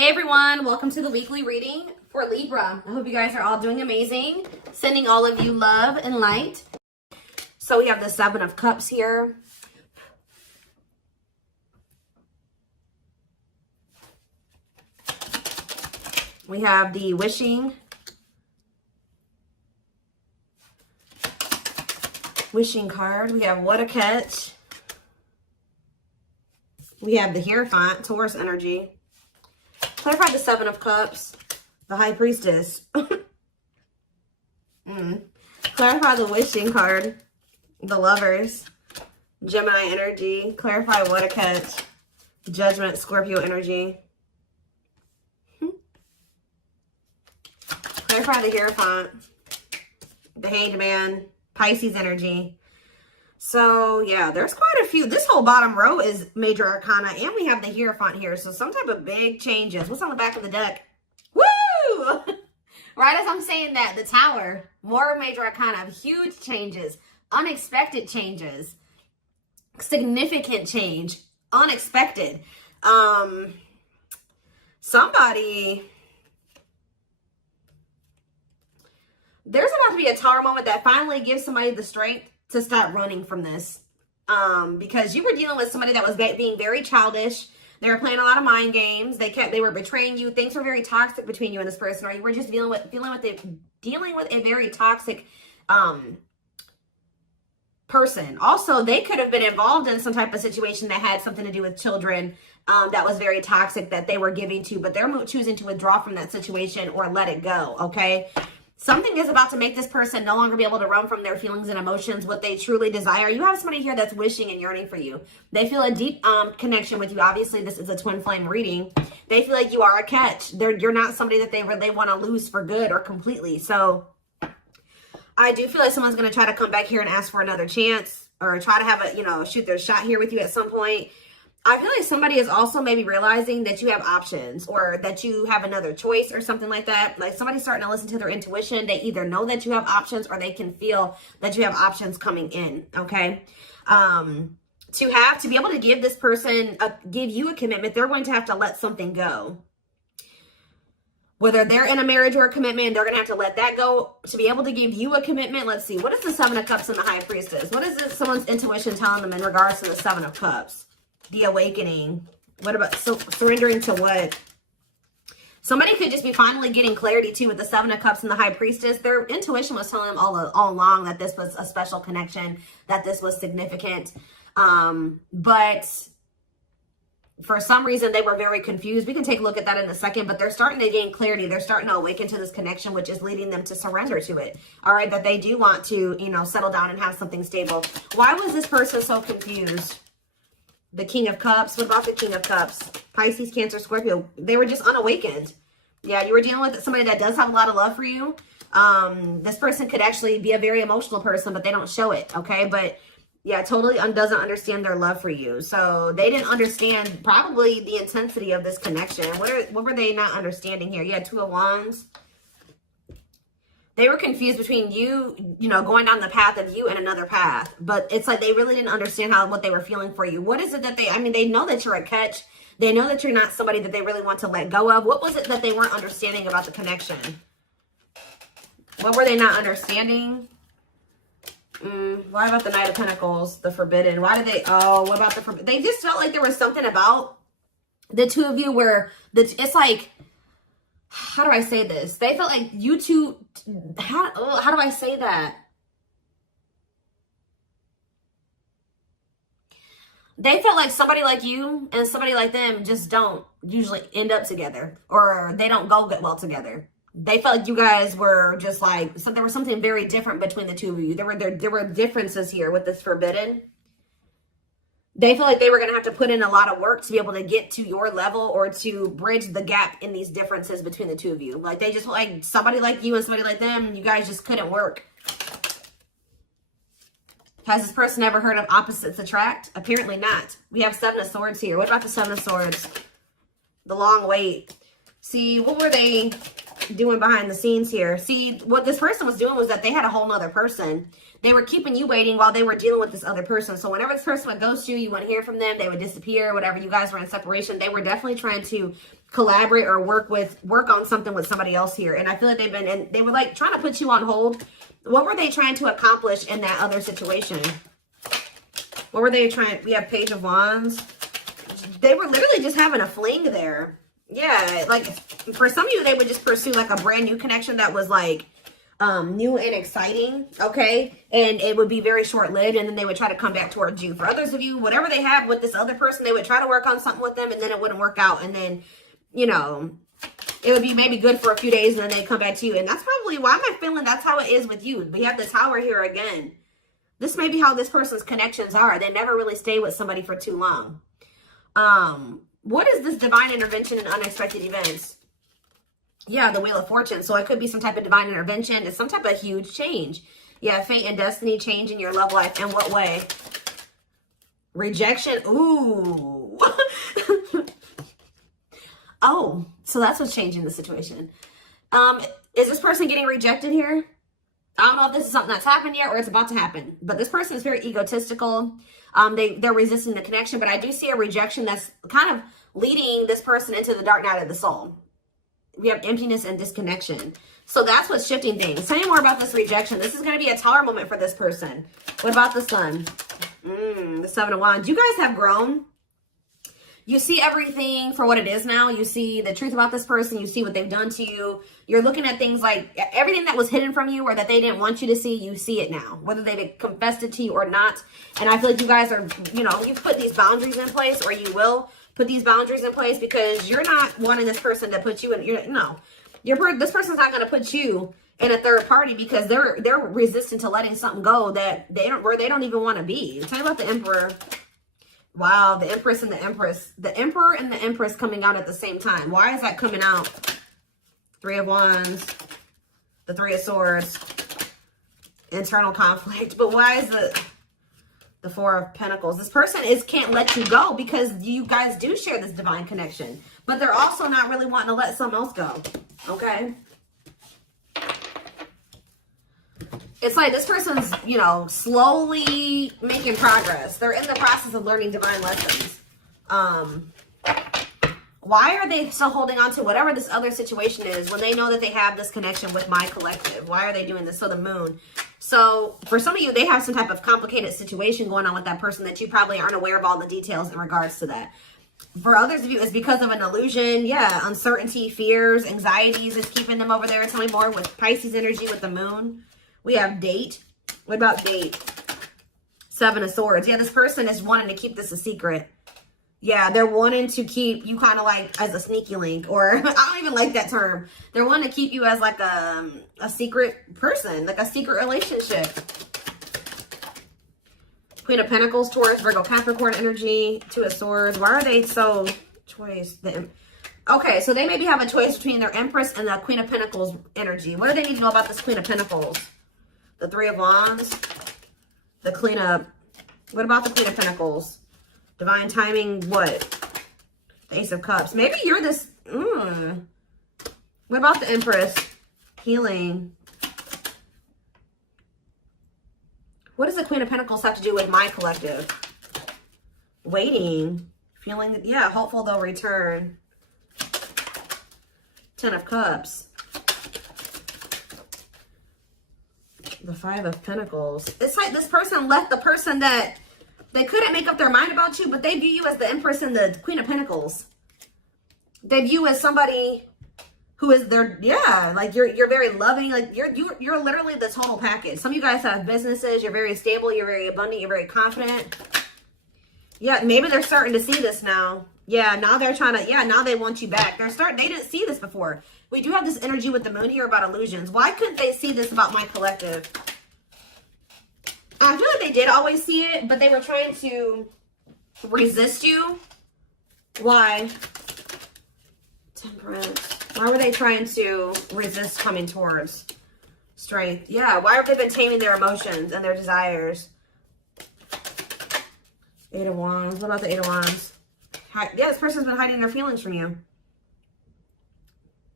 Hey everyone, welcome to the weekly reading for Libra. I hope you guys are all doing amazing. Sending all of you love and light. So we have the Seven of Cups here. We have the wishing card. We have what a catch. We have the Hierophant, Taurus energy. Clarify the Seven of Cups, the High Priestess. Clarify the wishing card, the Lovers, Gemini energy. Clarify what a catch, Judgment, Scorpio energy. Clarify the Hierophant, the Hanged Man, Pisces energy. So, yeah, there's quite a few. This whole bottom row is major arcana, and we have the Hierophant here. So, some type of big changes. What's on the back of the deck? Woo! Right as I'm saying that, the Tower, more major arcana, huge changes, unexpected changes, significant change, unexpected. Somebody... There's about to be a Tower moment that finally gives somebody the strength to stop running from this. Because you were dealing with somebody that was being very childish. They were playing a lot of mind games. They were betraying you. Things were very toxic between you and this person, or you were just dealing with a very toxic person. Also, they could have been involved in some type of situation that had something to do with children that was very toxic that they were giving to, but they're choosing to withdraw from that situation or let it go, okay? Something is about to make this person no longer be able to run from their feelings and emotions, what they truly desire. You have somebody here that's wishing and yearning for you. They feel a deep connection with you. Obviously, this is a twin flame reading. They feel like you are a catch. You're not somebody that they want to lose for good or completely. So I do feel like someone's going to try to come back here and ask for another chance or try to have a, shoot their shot here with you at some point. I feel like somebody is also maybe realizing that you have options or that you have another choice or something like that. Like somebody's starting to listen to their intuition. They either know that you have options or they can feel that you have options coming in, okay? To be able to give this person, give you a commitment, they're going to have to let something go. Whether they're in a marriage or a commitment, they're going to have to let that go to be able to give you a commitment. Let's see. What is the Seven of Cups and the High Priestess? What is this, someone's intuition telling them in regards to the Seven of Cups? The awakening. What about surrendering to what? Somebody could just be finally getting clarity too with the Seven of Cups and the High Priestess. Their intuition was telling them all along that this was a special connection, that this was significant. But for some reason, they were very confused. We can take a look at that in a second, but they're starting to gain clarity. They're starting to awaken to this connection, which is leading them to surrender to it. All right, that they do want to, settle down and have something stable. Why was this person so confused? The King of Cups. What about the King of Cups? Pisces, Cancer, Scorpio. They were just unawakened. Yeah, you were dealing with somebody that does have a lot of love for you. This person could actually be a very emotional person, but they don't show it, okay? But, yeah, totally doesn't understand their love for you. So, they didn't understand probably the intensity of this connection. What were they not understanding here? You had Two of Wands. They were confused between you, going down the path of you and another path. But it's like they really didn't understand what they were feeling for you. What is it that they know that you're a catch. They know that you're not somebody that they really want to let go of. What was it that they weren't understanding about the connection? What were they not understanding? Why about the Knight of Pentacles, the Forbidden? Why did they, what about the Forbidden? They just felt like there was something about the two of you where it's like, how do I say this? They felt like you two, how do I say that? They felt like somebody like you and somebody like them just don't usually end up together, or they don't go well together. They felt like you guys were just like, so there was something very different between the two of you. There were differences here with this Forbidden. They feel like they were going to have to put in a lot of work to be able to get to your level or to bridge the gap in these differences between the two of you. Like they just like somebody like you and somebody like them, you guys just couldn't work. Has this person ever heard of opposites attract? Apparently not. We have Seven of Swords here. What about the Seven of Swords? The long wait. See, what were they doing behind the scenes here? See, what this person was doing was that they had a whole nother person. They were keeping you waiting while they were dealing with this other person. So whenever this person would ghost you, you wouldn't hear from them. They would disappear. Whatever, you guys were in separation. They were definitely trying to collaborate or work on something with somebody else here. And I feel like they were like trying to put you on hold. What were they trying to accomplish in that other situation? What were they trying? We have Page of Wands. They were literally just having a fling there. Yeah, like for some of you, they would just pursue like a brand new connection that was like new and exciting, okay? And it would be very short-lived, and then they would try to come back towards you. For others of you, whatever they have with this other person, they would try to work on something with them, and then it wouldn't work out. And then, you know, it would be maybe good for a few days, and then they come back to you. And that's probably why am I feeling that's how it is with you. We have the Tower here again. This may be how this person's connections are. They never really stay with somebody for too long. What is this divine intervention and unexpected events? Yeah, the Wheel of Fortune. So it could be some type of divine intervention. It's some type of huge change. Yeah, fate and destiny change in your love life. In what way? Rejection. Ooh. Oh, so that's what's changing the situation. Is this person getting rejected here? I don't know if this is something that's happened yet or it's about to happen. But this person is very egotistical. They're resisting the connection. But I do see a rejection that's kind of leading this person into the dark night of the soul. We have emptiness and disconnection. So that's what's shifting things. Tell me more about this rejection. This is going to be a Tower moment for this person. What about the Sun? The Seven of Wands. You guys have grown. You see everything for what it is now. You see the truth about this person. You see what they've done to you. You're looking at things like everything that was hidden from you or that they didn't want you to see, you see it now. Whether they confessed it to you or not. And I feel like you guys are, you know, you've put these boundaries in place, or you will put these boundaries in place, because you're not wanting this person to put you in, this person's not going to put you in a third party, because they're resistant to letting something go that they don't even want to be. Tell me about the Emperor. Wow, the Empress and the Empress. The Emperor and the Empress coming out at the same time. Why is that coming out? Three of Wands, the Three of Swords, internal conflict. But why is the Four of Pentacles? This person can't let you go, because you guys do share this divine connection. But they're also not really wanting to let something else go. Okay? It's like this person's, you know, slowly making progress. They're in the process of learning divine lessons. Why are they still holding on to whatever this other situation is when they know that they have this connection with my collective? Why are they doing this? So the Moon. So for some of you, they have some type of complicated situation going on with that person that you probably aren't aware of all the details in regards to that. For others of you, it's because of an illusion. Yeah, uncertainty, fears, anxieties is keeping them over there. Tell me more with Pisces energy with the Moon. We have Date. What about Date? Seven of Swords. Yeah, this person is wanting to keep this a secret. Yeah, they're wanting to keep you kind of like as a sneaky link, or I don't even like that term. They're wanting to keep you as like a secret person, like a secret relationship. Queen of Pentacles, Taurus, Virgo, Capricorn energy, Two of Swords. Why are they so choice? Okay, so they maybe have a choice between their Empress and the Queen of Pentacles energy. What do they need to know about this Queen of Pentacles? The Three of Wands, the Queen of... What about the Queen of Pentacles? Divine timing, what? The Ace of Cups. Maybe you're this... What about the Empress? Healing. What does the Queen of Pentacles have to do with my collective? Waiting. Feeling, yeah, hopeful they'll return. Ten of Cups. The Five of Pentacles. It's like this person left the person that they couldn't make up their mind about you, but they view you as the Empress and the Queen of Pentacles. They view you as somebody who is their, yeah, like you're very loving, like you're literally the total package. Some of you guys have businesses, you're very stable, you're very abundant, you're very confident. Yeah, maybe they're starting to see this now. Yeah, now they're trying to, yeah, now they want you back. They didn't see this before. We do have this energy with the Moon here about illusions. Why couldn't they see this about my collective? I feel like they did always see it, but they were trying to resist you. Why? Temperance. Why were they trying to resist coming towards Strength? Yeah, why have they been taming their emotions and their desires? Eight of Wands. What about the Eight of Wands? Yeah, this person's been hiding their feelings from you.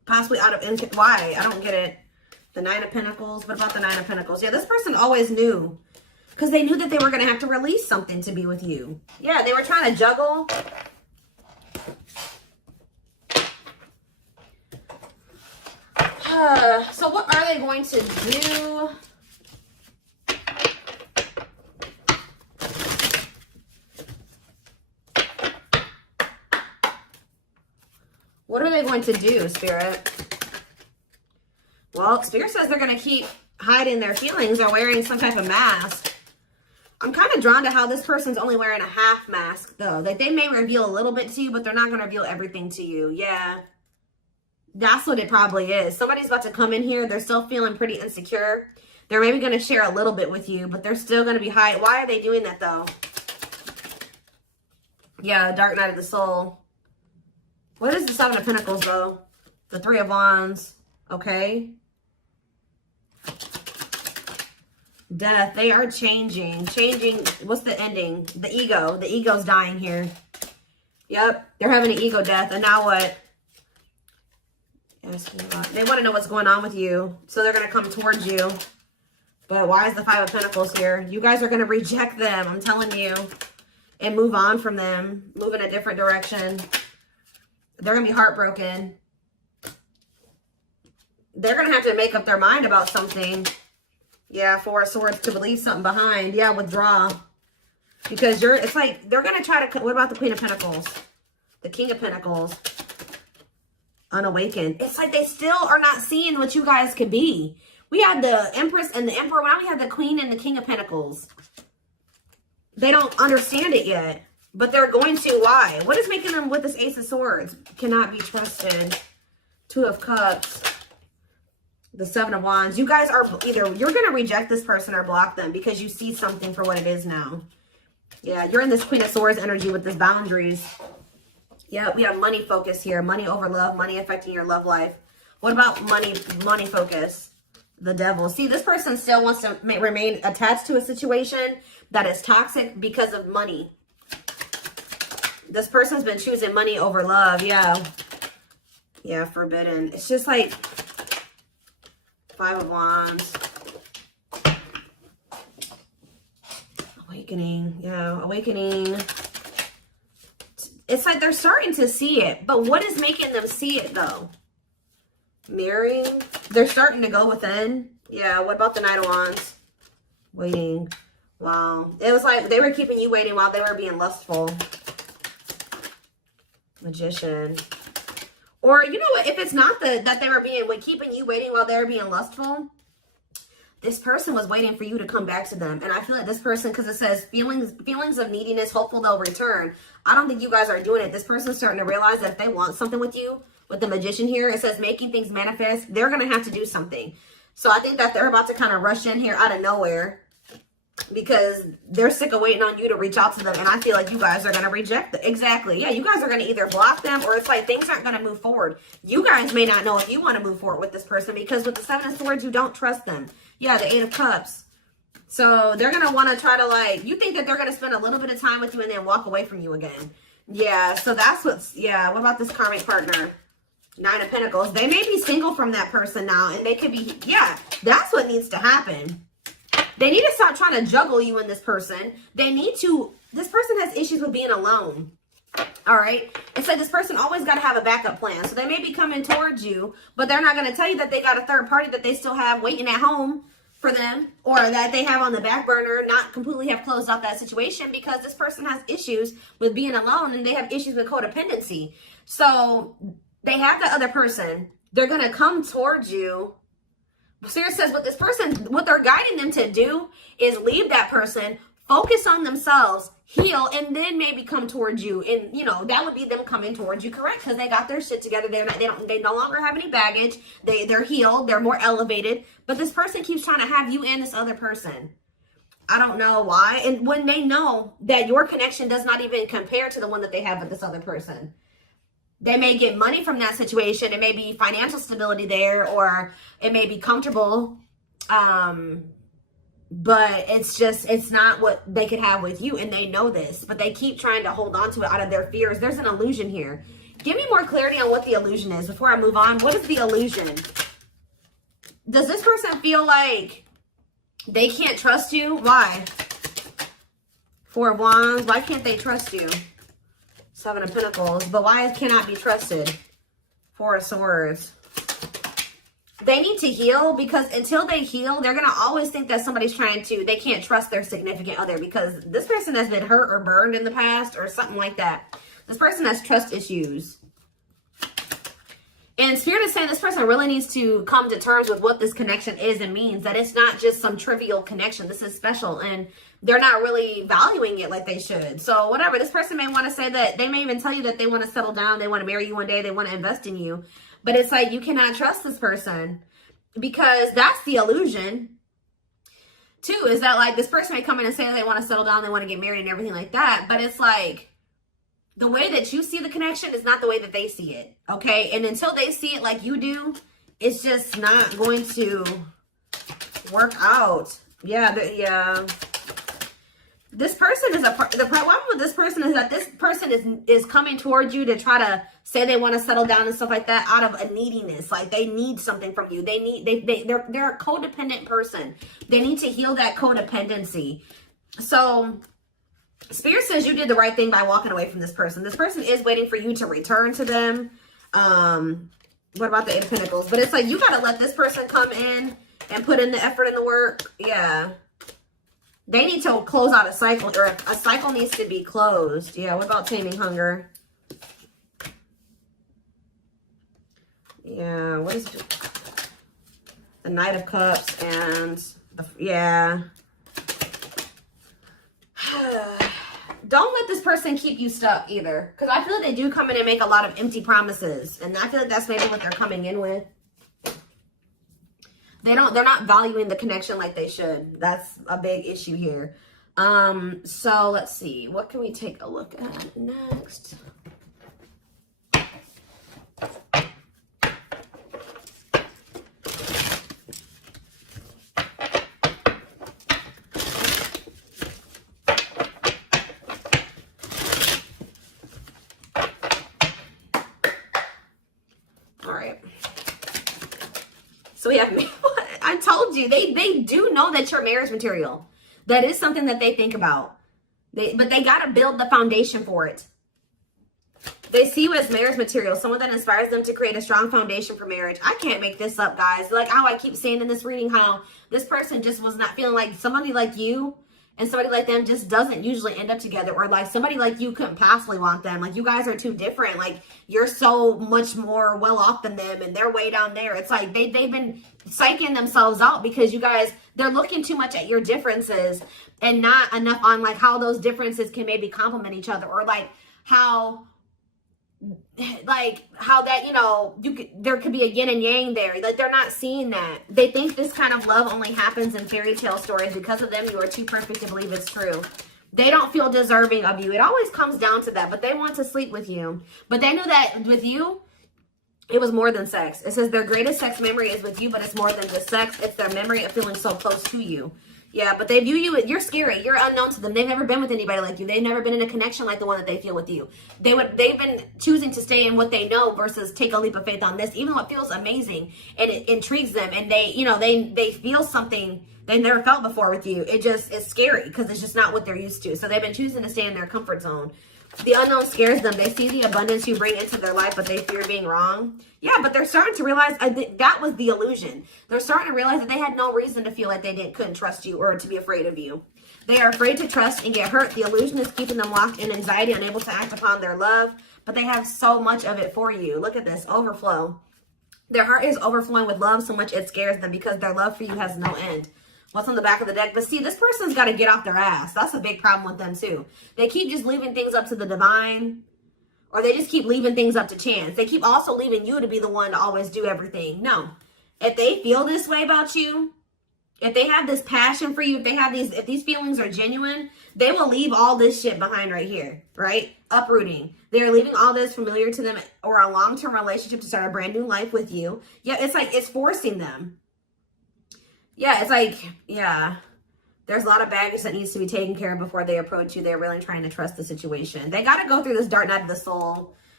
possibly out of, why? I don't get it. The Nine of Pentacles. What about the Nine of Pentacles? Yeah, this person always knew. Because they knew that they were going to have to release something to be with you. Yeah, they were trying to juggle. So what are they going to do? What are they going to do, Spirit? Well, Spirit says they're going to keep hiding their feelings or wearing some type of mask. I'm kind of drawn to how this person's only wearing a half mask, though. Like, they may reveal a little bit to you, but they're not going to reveal everything to you. Yeah. That's what it probably is. Somebody's about to come in here. They're still feeling pretty insecure. They're maybe going to share a little bit with you, but they're still going to be hiding. Why are they doing that, though? Yeah, Dark Night of the Soul. What is the Seven of Pentacles, though? The Three of Wands. Okay. Death. They are changing. Changing. What's the ending? The ego. The ego's dying here. Yep. They're having an ego death. And now what? They want to know what's going on with you. So they're going to come towards you. But why is the Five of Pentacles here? You guys are going to reject them. I'm telling you. And move on from them. Move in a different direction. They're going to be heartbroken. They're going to have to make up their mind about something. Yeah, Four of Swords, to leave something behind. Yeah, withdraw. Because it's like, they're going to try to, what about the Queen of Pentacles? The King of Pentacles. Unawakened. It's like they still are not seeing what you guys could be. We had the Empress and the Emperor. Now we have the Queen and the King of Pentacles. They don't understand it yet. But they're going to. Why? What is making them with this Ace of Swords? Cannot be trusted. Two of Cups. The Seven of Wands. You guys are either, you're going to reject this person or block them because you see something for what it is now. Yeah, you're in this Queen of Swords energy with this boundaries. Yeah, we have money focus here. Money over love. Money affecting your love life. What about money focus? The Devil. See, this person still wants to remain attached to a situation that is toxic because of money. This person's been choosing money over love. Yeah. Yeah, forbidden. It's just like Five of Wands. Awakening. Yeah, awakening. It's like they're starting to see it. But what is making them see it, though? Mirroring. They're starting to go within. Yeah, what about the Knight of Wands? Waiting. Wow. It was like they were keeping you waiting while they were being lustful. Magician. Or, you know what? If it's not that they were keeping you waiting while they were being lustful, this person was waiting for you to come back to them. And I feel like this person, because it says feelings of neediness, hopeful they'll return. I don't think you guys are doing it. This person's starting to realize that if they want something with you, with the Magician here, it says making things manifest, they're going to have to do something. So I think that they're about to kind of rush in here out of nowhere because they're sick of waiting on you to reach out to them. And I feel like you guys are going to reject them. Exactly. Yeah, you guys are going to either block them or it's like things aren't going to move forward. You guys may not know if you want to move forward with this person because with the Seven of Swords, you don't trust them. Yeah, the Eight of Cups. So they're going to want to try to like, you think that they're going to spend a little bit of time with you and then walk away from you again. Yeah, so that's what's, yeah, what about this karmic partner? Nine of Pentacles. They may be single from that person now and they could be, yeah, that's what needs to happen. They need to stop trying to juggle you and this person. They need to, this person has issues with being alone. All right. It's like this person always got to have a backup plan. So they may be coming towards you, but they're not going to tell you that they got a third party that they still have waiting at home for them or that they have on the back burner, not completely have closed off that situation because this person has issues with being alone and they have issues with codependency. So they have the other person. They're going to come towards you. Spirit says what this person, what they're guiding them to do is leave that person, focus on themselves, heal, and then maybe come towards you. And, you know, that would be them coming towards you, correct? Because they got their shit together. They no longer have any baggage. They're healed. They're more elevated. But this person keeps trying to have you and this other person. I don't know why. And when they know that your connection does not even compare to the one that they have with this other person. They may get money from that situation. It may be financial stability there, or it may be comfortable. But it's not what they could have with you. And they know this, but they keep trying to hold on to it out of their fears. There's an illusion here. Give me more clarity on what the illusion is before I move on. What is the illusion? Does this person feel like they can't trust you? Why? Four of Wands. Why can't they trust you? Seven of Pentacles. But why cannot be trusted? Four of Swords. They need to heal, because until they heal, they're going to always think that somebody's trying to, they can't trust their significant other, because this person has been hurt or burned in the past or something like that. This person has trust issues. And Spirit is saying this person really needs to come to terms with what this connection is and means, that it's not just some trivial connection. This is special, and they're not really valuing it like they should. So whatever, this person may want to say that, they may even tell you that they want to settle down, they want to marry you one day, they want to invest in you. But it's like, you cannot trust this person, because that's the illusion. Too, is that like this person may come in and say that they want to settle down, they want to get married and everything like that. But it's like, the way that you see the connection is not the way that they see it. Okay. And until they see it like you do, it's just not going to work out. Yeah. Yeah. This person is the problem with this person is that this person is coming towards you to try to say they want to settle down and stuff like that out of a neediness. Like they need something from you. They're a codependent person. They need to heal that codependency. So Spirit says you did the right thing by walking away from this person. This person is waiting for you to return to them. What about the Eight of Pentacles? But it's like, you got to let this person come in and put in the effort and the work. Yeah. They need to close out a cycle, or a cycle needs to be closed. Yeah, what about taming hunger? Yeah, what is it? The Knight of Cups and, yeah. Don't let this person keep you stuck either. Because I feel like they do come in and make a lot of empty promises. And I feel like that's maybe what they're coming in with. They're not valuing the connection like they should. That's a big issue here. So let's see. What can we take a look at next? All right. So we have, I told you, they do know that you're marriage material. That is something that they think about. But they got to build the foundation for it. They see you as marriage material, someone that inspires them to create a strong foundation for marriage. I can't make this up, guys. Like how I keep saying in this reading, how this person just was not feeling like somebody like you and somebody like them just doesn't usually end up together, or like somebody like you couldn't possibly want them. Like you guys are too different. Like you're so much more well off than them and they're way down there. It's like they've been psyching themselves out because you guys, they're looking too much at your differences and not enough on like how those differences can maybe complement each other, or like how that, you know, there could be a yin and yang there. Like they're not seeing that. They think this kind of love only happens in fairy tale stories. Because of them, you are too perfect to believe it's true. They don't feel deserving of you. It always comes down to that, but they want to sleep with you. But they knew that with you, it was more than sex. It says their greatest sex memory is with you, but it's more than just sex. It's their memory of feeling so close to you. Yeah, but they view you, you're scary. You're unknown to them. They've never been with anybody like you. They've never been in a connection like the one that they feel with you. They've been choosing to stay in what they know versus take a leap of faith on this, even though it feels amazing and it intrigues them. And they, you know, they feel something they never felt before with you. It just is scary because it's just not what they're used to. So they've been choosing to stay in their comfort zone. The unknown scares them. They see the abundance you bring into their life, but they fear being wrong. Yeah, but they're starting to realize that was the illusion. They're starting to realize that they had no reason to feel like they couldn't trust you or to be afraid of you. They are afraid to trust and get hurt. The illusion is keeping them locked in anxiety, unable to act upon their love, but they have so much of it for you. Look at this, overflow. Their heart is overflowing with love so much it scares them because their love for you has no end. What's on the back of the deck? But see, this person's got to get off their ass. That's a big problem with them too. They keep just leaving things up to the divine, or they just keep leaving things up to chance. They keep also leaving you to be the one to always do everything. No. If they feel this way about you, if they have this passion for you, if these feelings are genuine, they will leave all this shit behind right here, right? Uprooting. They're leaving all this familiar to them or a long-term relationship to start a brand new life with you. Yeah, it's like it's forcing them. Yeah, it's like, yeah, there's a lot of baggage that needs to be taken care of before they approach you. They're really trying to trust the situation. They got to go through this dark night of the soul.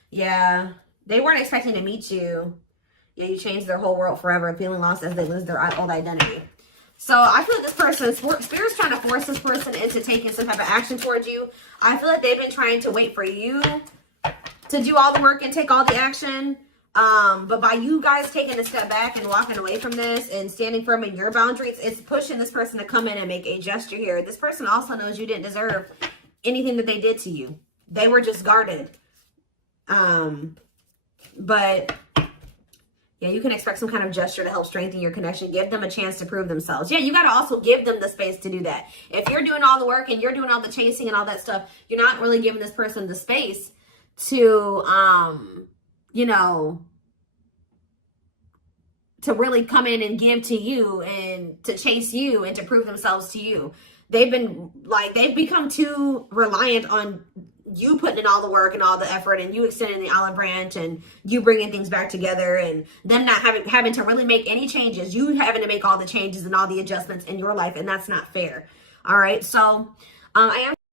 Yeah, they weren't expecting to meet you. Yeah, you changed their whole world forever, feeling lost as they lose their old identity. So I feel like this person, Spirit's trying to force this person into taking some type of action towards you. I feel like they've been trying to wait for you to do all the work and take all the action. But by you guys taking a step back and walking away from this and standing firm in your boundaries, it's pushing this person to come in and make a gesture here. This person also knows you didn't deserve anything that they did to you. They were just guarded. But yeah, you can expect some kind of gesture to help strengthen your connection. Give them a chance to prove themselves. Yeah, you got to also give them the space to do that. If you're doing all the work and you're doing all the chasing and all that stuff, you're not really giving this person the space to, you know, to really come in and give to you and to chase you and to prove themselves to you. They've become too reliant on you putting in all the work and all the effort and you extending the olive branch and you bringing things back together and them not having to really make any changes. You having to make all the changes and all the adjustments in your life, and that's not fair. All right. So I am